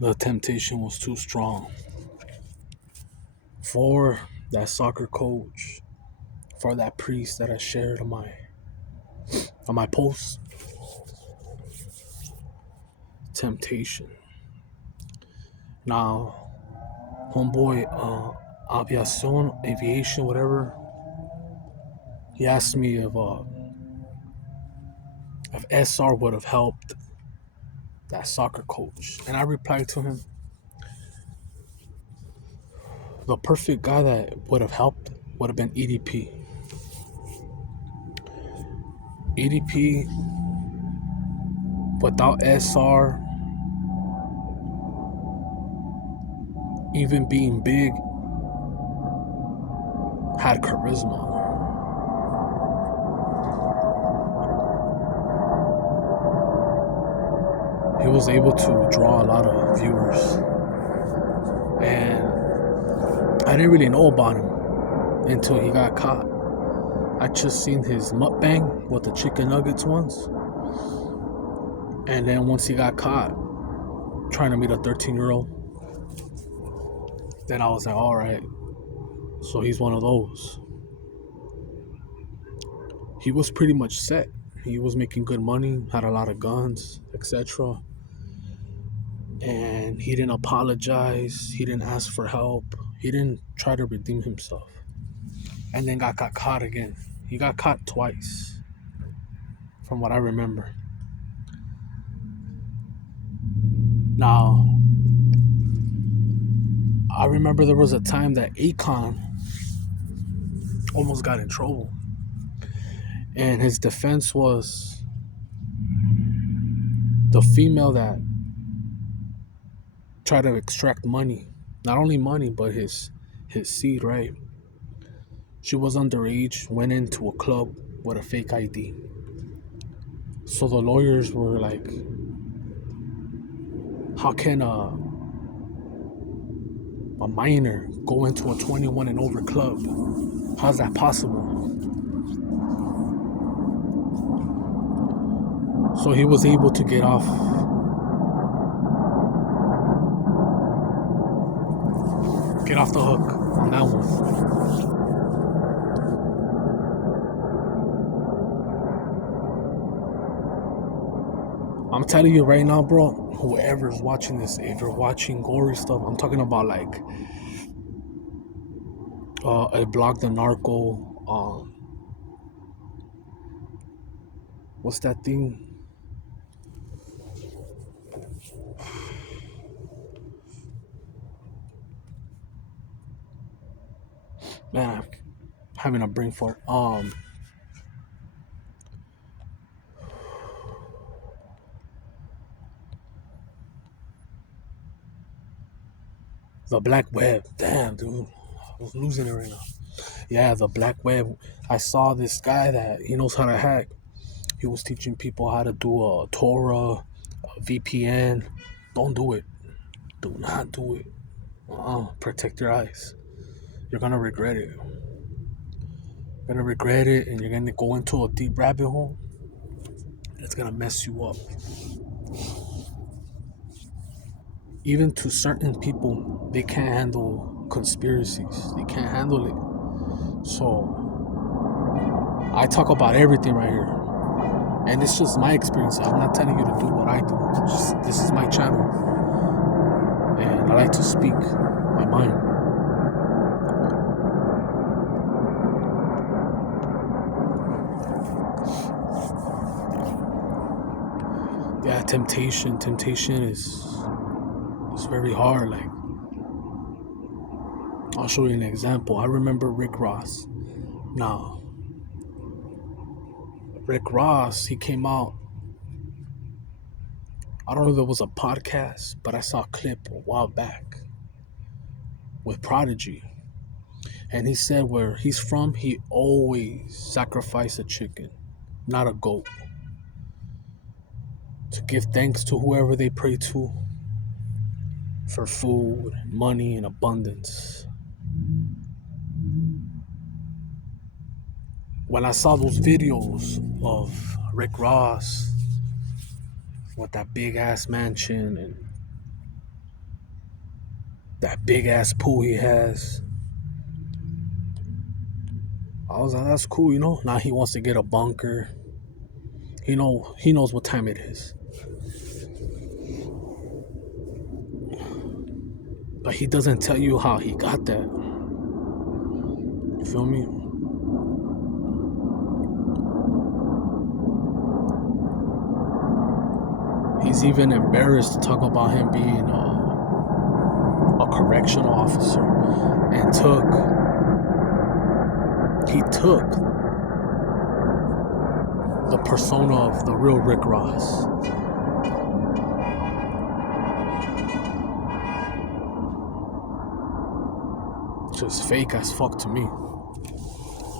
The temptation was too strong for that soccer coach, for that priest that I shared on my post. Temptation. Now, homeboy, aviation, whatever. He asked me if SR would have helped that soccer coach, and I replied to him, the perfect guy that would have helped would have been EDP. EDP without SR even being big had charisma. He was able to draw a lot of viewers, and I didn't really know about him until he got caught. I just seen his mukbang with the chicken nuggets once, and then once he got caught trying to meet a 13-year-old, then I was like, all right, so he's one of those. He was pretty much set. He was making good money, had a lot of guns, etc. And he didn't apologize. He didn't ask for help. He didn't try to redeem himself. And then got caught again. He got caught twice, from what I remember. Now, I remember there was a time that Akon almost got in trouble. And his defense was the female that tried to extract money. Not only money, but his seed, right? She was underage, went into a club with a fake ID. So the lawyers were like, how can a minor go into a 21 and over club? How's that possible? So he was able to get off the hook on that one. I'm telling you right now, bro, whoever's watching this, if you're watching gory stuff, I'm talking about like a Blog the Narco, what's that thing? Man, I'm having a brain fart. The Black Web. Damn, dude. I was losing it right now. Yeah, the Black Web. I saw this guy that he knows how to hack. He was teaching people how to do a Torah, a VPN. Don't do it. Do not do it. Protect your eyes. You're gonna regret it. You're gonna regret it, and you're gonna go into a deep rabbit hole. It's gonna mess you up. Even to certain people, they can't handle conspiracies. They can't handle it. So I talk about everything right here. And it's just my experience. I'm not telling you to do what I do. This is my channel. And I like to speak my mind. Yeah, temptation is very hard. Like, I'll show you an example. I remember Rick Ross. Now, Rick Ross, he came out. I don't know if it was a podcast, but I saw a clip a while back with Prodigy. And he said where he's from, he always sacrificed a chicken, not a goat, to give thanks to whoever they pray to for food, money, and abundance. When I saw those videos of Rick Ross with that big ass mansion and that big ass pool he has. I was like, that's cool, you know. Now he wants to get a bunker. He knows what time it is. But he doesn't tell you how he got that. You feel me? He's even embarrassed to talk about him being a correctional officer, and he took the persona of the real Rick Ross. Just fake as fuck to me.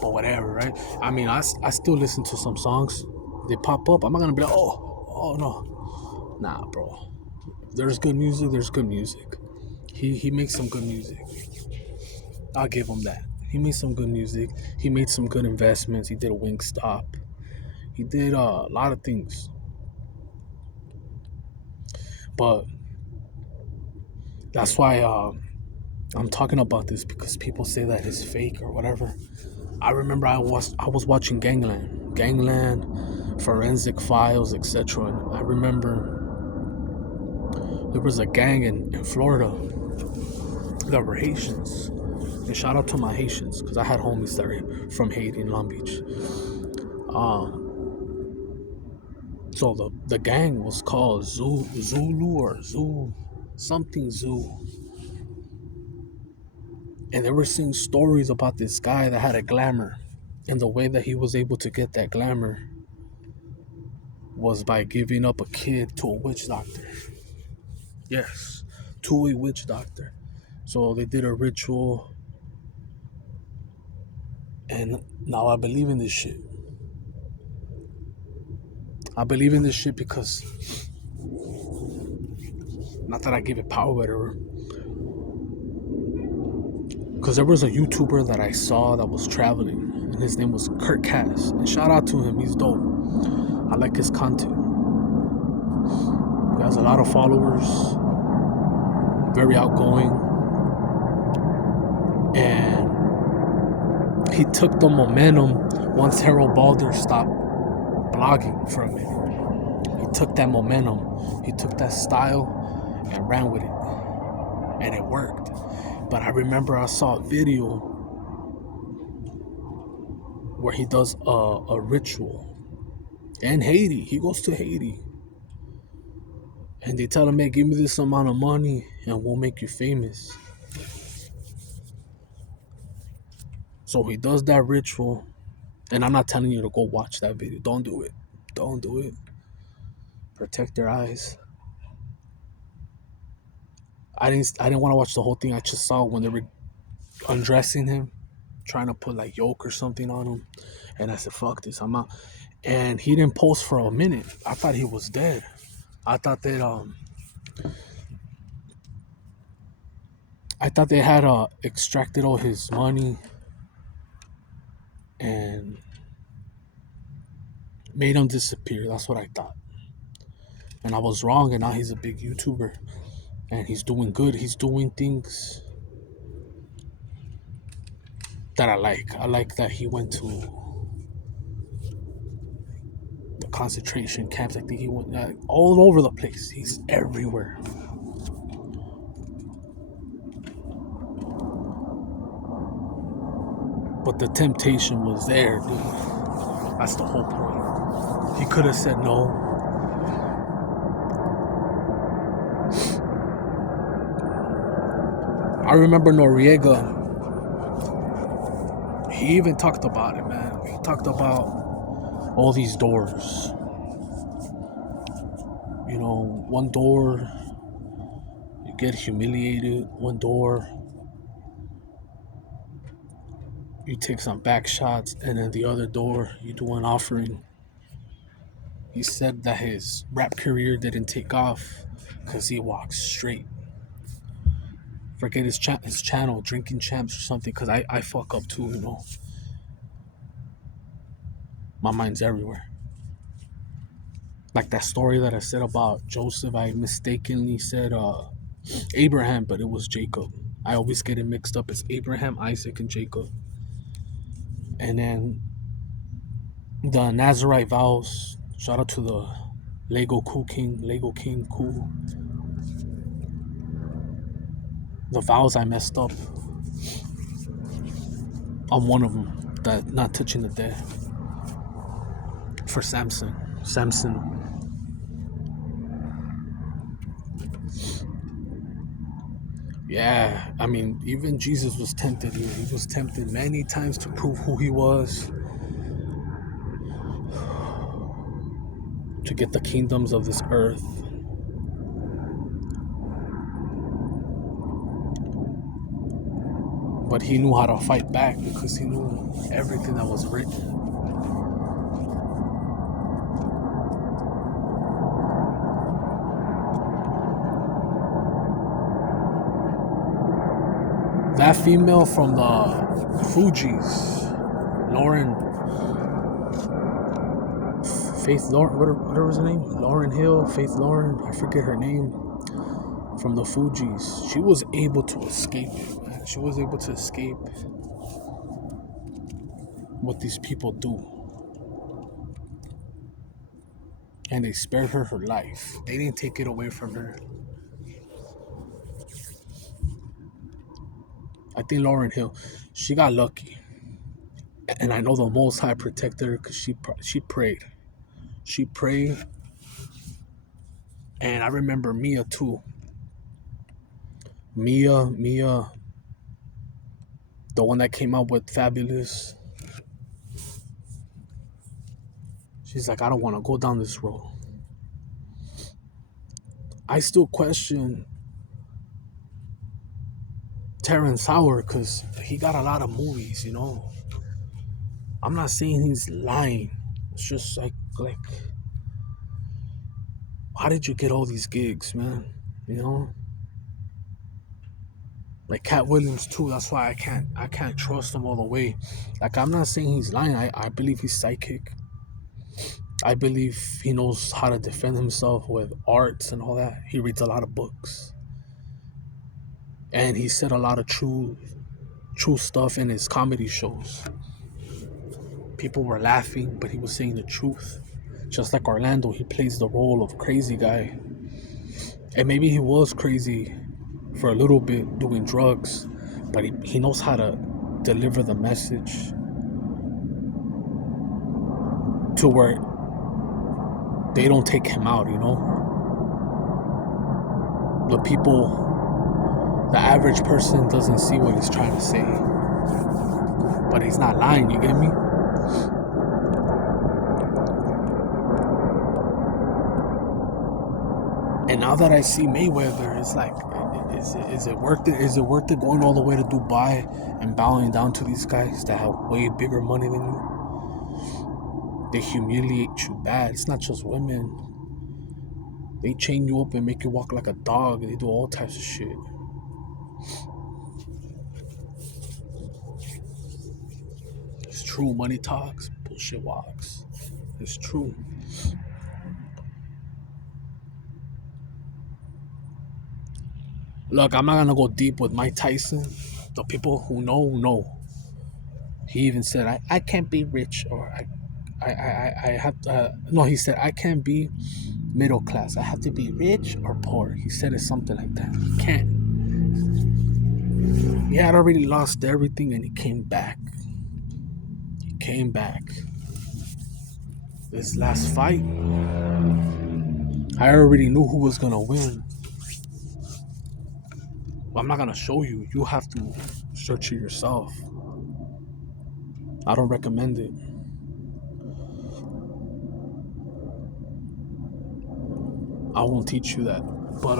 But whatever, right? I mean, I still listen to some songs. They pop up. I'm not gonna be like, oh no. Nah, bro. There's good music, there's good music. He makes some good music. I'll give him that. He made some good music. He made some good investments. He did a Wingstop. He did a lot of things. But that's why I'm talking about this, because people say that it's fake or whatever. I remember I was watching Gangland, Forensic Files, etc. And I remember there was a gang in Florida that were Haitians. And shout out to my Haitians, because I had homies that are from Haiti in Long Beach. So the gang was called Zulu or Zoo, something Zoo. And they were seeing stories about this guy that had a glamour. And the way that he was able to get that glamour was by giving up a kid to a witch doctor. Yes, to a witch doctor. So they did a ritual, and now I believe in this shit. I believe in this shit because, not that I give it power, whatever, because there was a YouTuber that I saw that was traveling, and his name was Kurt Cass. And shout out to him, he's dope. I like his content. He has a lot of followers, very outgoing, and he took the momentum once Harold Balder stopped blogging for a minute. He took that momentum, he took that style and ran with it, and it worked. But I remember I saw a video where he does a ritual in Haiti. He goes to Haiti, and they tell him, "Hey, give me this amount of money and we'll make you famous." So he does that ritual, and I'm not telling you to go watch that video. Don't do it. Don't do it. Protect your eyes. I didn't want to watch the whole thing. I just saw when they were undressing him, trying to put like yolk or something on him, and I said, "Fuck this, I'm out." And he didn't post for a minute. I thought he was dead. I thought that they had extracted all his money and made him disappear. That's what I thought, and I was wrong. And now he's a big YouTuber, and he's doing good. He's doing things that I like. I like that he went to the concentration camps. I think he went all over the place. He's everywhere. But the temptation was there, dude. That's the whole point. He could have said no. I remember Noriega. He even talked about it, man. He talked about all these doors. You know, one door, you get humiliated. One door, you take some back shots. And then the other door, you do an offering. He said that his rap career didn't take off because he walks straight. Forget his channel, Drinking Champs or something, because I fuck up too, you know. My mind's everywhere. Like that story that I said about Joseph, I mistakenly said Abraham, but it was Jacob. I always get it mixed up. It's Abraham, Isaac, and Jacob. And then the Nazarite vows. Shout out to the Lego King Cool. The vows I messed up on one of them, that not touching the dead. For Samson. Yeah, I mean, even Jesus was tempted. He was tempted many times to prove who he was, to get the kingdoms of this earth. But he knew how to fight back because he knew everything that was written. That female from the Fugees, Lauren, Faith Lauren, whatever was her name? Lauren Hill, Faith Lauren, I forget her name, from the Fugees. She was able to escape it, man. She was able to escape what these people do. And they spared her life. They didn't take it away from her. I think Lauren Hill, she got lucky. And I know the Most High protected her because she prayed. She prayed. And I remember Mia too. Mia, the one that came out with Fabulous. She's like, I don't want to go down this road. I still question Terrence Howard because he got a lot of movies, you know. I'm not saying he's lying. It's just like, how did you get all these gigs, man? You know? Like Cat Williams too. That's why I can't trust him all the way. Like, I'm not saying he's lying. I believe he's psychic. I believe he knows how to defend himself with arts and all that. He reads a lot of books. And he said a lot of true stuff in his comedy shows. People were laughing, but he was saying the truth. Just like Orlando, he plays the role of crazy guy. And maybe he was crazy for a little bit doing drugs, but he knows how to deliver the message to where they don't take him out, you know? The people, the average person doesn't see what he's trying to say. But he's not lying, you get me? And now that I see Mayweather, it's like, is it worth it? Is it worth it going all the way to Dubai and bowing down to these guys that have way bigger money than you? They humiliate you bad. It's not just women. They chain you up and make you walk like a dog. They do all types of shit. It's true. Money talks, bullshit walks. It's true. Look, I'm not gonna go deep with Mike Tyson. The people who know. He even said, I can't be rich, or I have to, no, he said, I can't be middle class. I have to be rich or poor. He said it something like that. He can't. He had already lost everything and he came back. He came back. This last fight, I already knew who was gonna win. But I'm not gonna show you. You have to search it yourself. I don't recommend it. I won't teach you that. But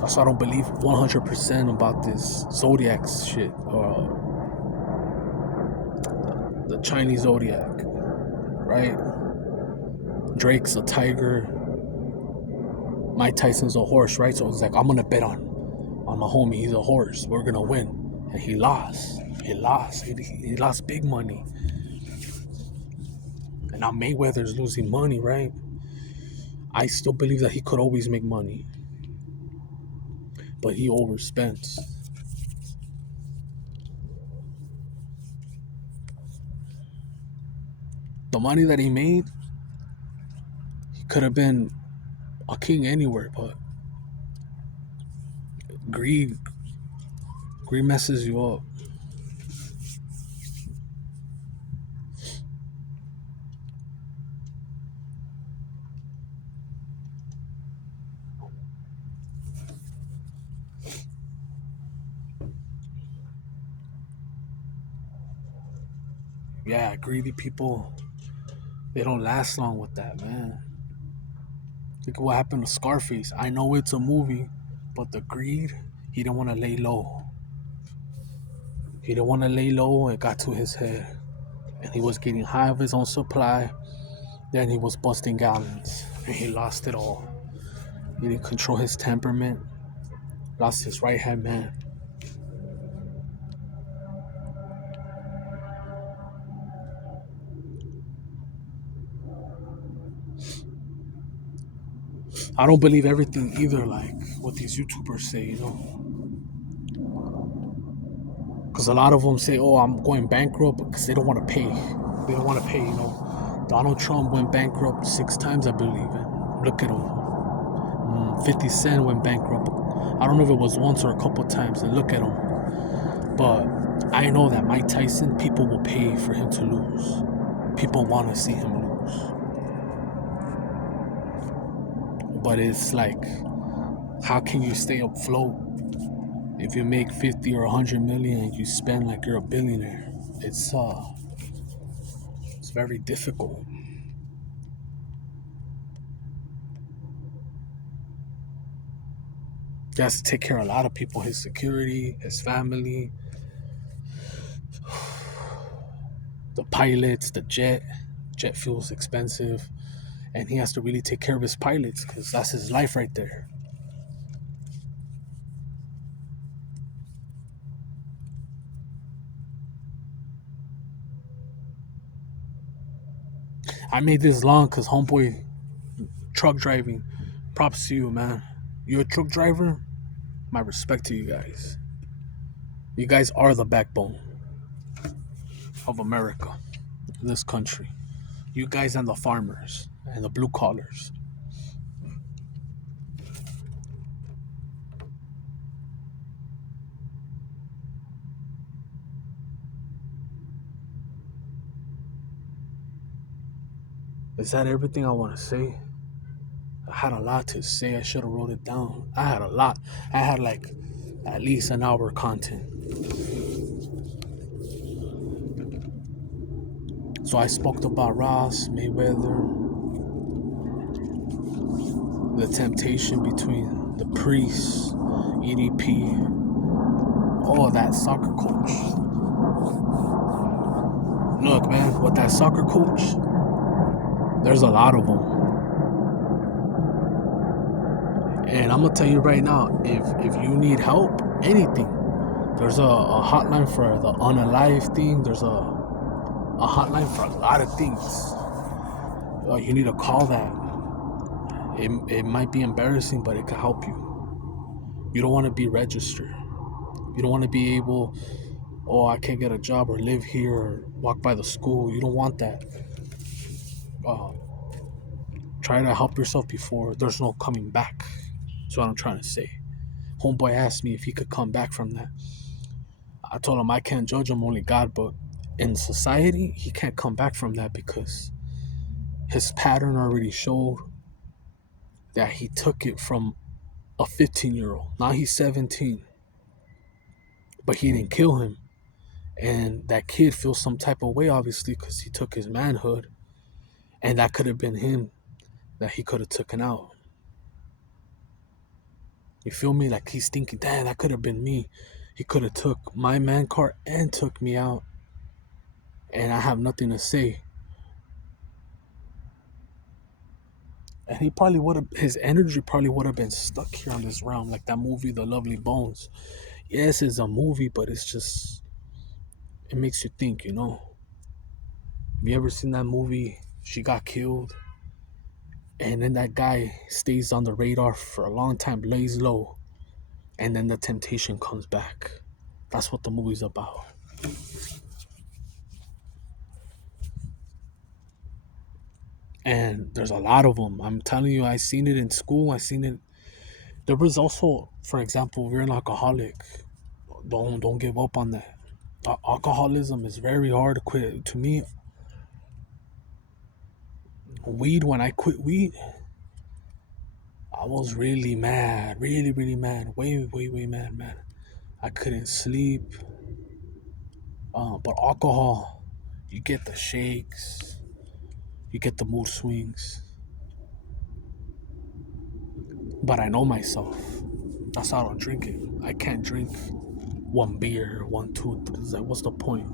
that's why I don't believe 100% about this zodiac shit. The Chinese zodiac, right? Drake's a tiger. Mike Tyson's a horse, right? So it's like, I'm gonna bet on my homie. He's a horse. We're gonna win, and he lost. He lost big money. And now Mayweather's losing money, right? I still believe that he could always make money, but he overspends. The money that he made, he could have been a king anywhere, but greed, greed messes you up. Yeah, greedy people, they don't last long with that, man. Look at what happened to Scarface. I know it's a movie, but the greed, he didn't want to lay low. He didn't want to lay low. It got to his head. And he was getting high of his own supply. Then he was busting gallons. And he lost it all. He didn't control his temperament. Lost his right hand man. I don't believe everything either, like what these YouTubers say, you know. Because a lot of them say, oh, I'm going bankrupt because they don't want to pay. They don't want to pay, you know. Donald Trump went bankrupt 6 times, I believe. And look at him. 50 Cent went bankrupt. I don't know if it was once or a couple times, and look at him. But I know that Mike Tyson, people will pay for him to lose. People want to see him lose. But it's like, how can you stay afloat if you make 50 or 100 million and you spend like you're a billionaire? It's very difficult. He has to take care of a lot of people, his security, his family, the pilots, the jet. Jet fuel's expensive. And he has to really take care of his pilots because that's his life right there. I made this long because homeboy truck driving. Props to you, man. You're a truck driver. My respect to you guys. You guys are the backbone of America, this country. You guys and the farmers and the blue collars. Is that everything I want to say? I had a lot to say. I should have wrote it down. I had a lot. I had like at least an hour content. So I spoke about Ross, Mayweather, the temptation between the priests, EDP, oh, that soccer coach. Look, man, with that soccer coach, there's a lot of them. And I'm gonna tell you right now, if you need help, anything, there's a hotline for the unalive thing. There's a hotline for a lot of things. You need to call that. It might be embarrassing, but it can help you. You don't want to be registered. You don't want to be able, oh, I can't get a job or live here or walk by the school. You don't want that. Uh, Try to help yourself before there's no coming back. That's what I'm trying to say. Homeboy asked me if he could come back from that. I told him I can't judge him, only God, but in society, he can't come back from that because his pattern already showed that he took it from a 15-year-old. Now he's 17, but he didn't kill him. And that kid feels some type of way, obviously, because he took his manhood. And that could have been him that he could have taken out. You feel me? Like he's thinking, damn, that could have been me. He could have took my man card and took me out. And I have nothing to say. And he probably would have, his energy probably would have been stuck here on this realm, like that movie, The Lovely Bones. Yes, it's a movie, but it's just, it makes you think, you know. Have you ever seen that movie, She Got Killed? And then that guy stays on the radar for a long time, lays low, and then the temptation comes back. That's what the movie's about. And there's a lot of them. I'm telling you, I seen it in school. I seen it. There was also, for example, if you're an alcoholic, don't give up on that. Alcoholism is very hard to quit. To me, weed. When I quit weed, I was really mad, really, really mad, way mad, man. I couldn't sleep. But alcohol, you get the shakes, you get the mood swings. But I know myself. That's why I don't drink it. I can't drink one beer, one, two. It's like, what's the point?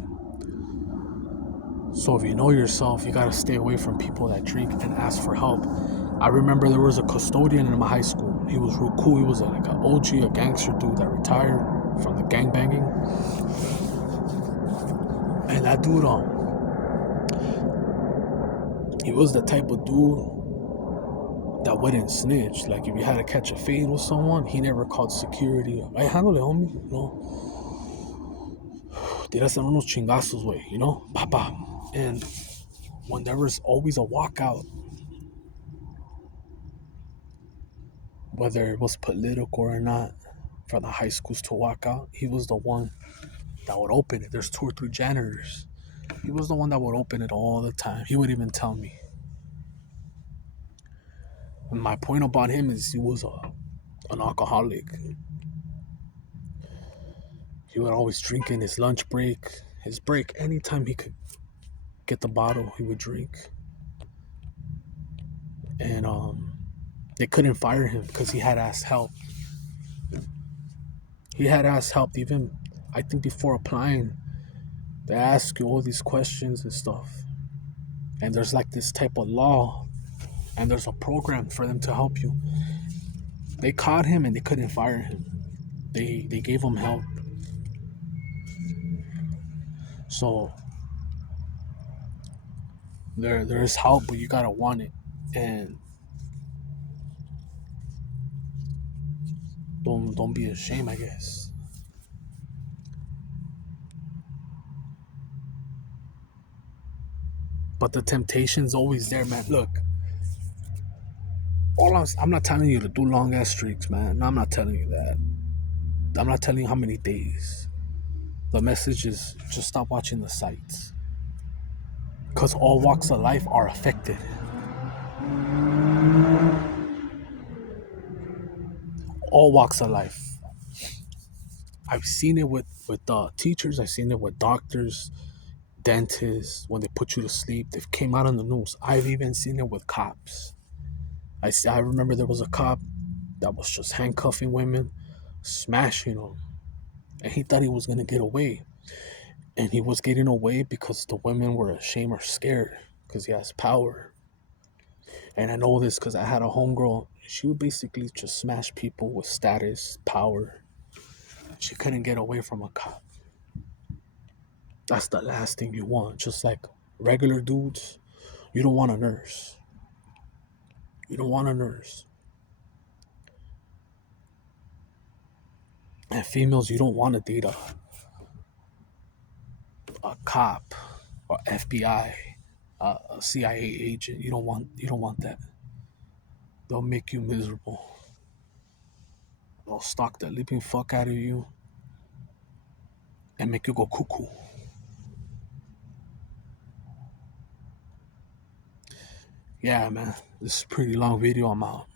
So if you know yourself, you gotta stay away from people that drink and ask for help. I remember there was a custodian in my high school. He was real cool. He was like an OG, a gangster dude that retired from the gang banging. And that dude, he was the type of dude that wouldn't snitch. Like if you had to catch a fade with someone, he never called security. I handle it, homie. You know, tiras unos chingazos, way. You know, papa. And when there was always a walkout, whether it was political or not, for the high schools to walk out, he was the one that would open it. There's two or three janitors. He was the one that would open it all the time. He would even tell me. And my point about him is he was an alcoholic. He would always drink in his lunch break, his break. Anytime he could get the bottle, he would drink. And they couldn't fire him because he had asked help. He had asked help even, I think, before applying. They ask you all these questions and stuff. And there's like this type of law, and there's a program for them to help you. They caught him and they couldn't fire him. They gave him help. So there's help, but you gotta want it. And don't be ashamed, I guess. But the temptation's always there, man. Look, I'm not telling you to do long ass streaks, man. No, I'm not telling you that. I'm not telling you how many days. The message is just stop watching the sites. Because all walks of life are affected. All walks of life. I've seen it with teachers. I've seen it with doctors, dentists. When they put you to sleep, they've came out on the news. I've even seen it with cops. I remember there was a cop that was just handcuffing women, smashing them, and he thought he was gonna get away. And he was getting away because the women were ashamed or scared because he has power. And I know this because I had a homegirl. She would basically just smash people with status, power. She couldn't get away from a cop. That's the last thing you want. Just like regular dudes, you don't want a nurse. You don't want a nurse. And females, you don't want to date a cop or FBI, a CIA agent. You don't want that. They'll make you miserable. They'll stalk the living fuck out of you and make you go cuckoo. Yeah, man. This is a pretty long video. I'm out.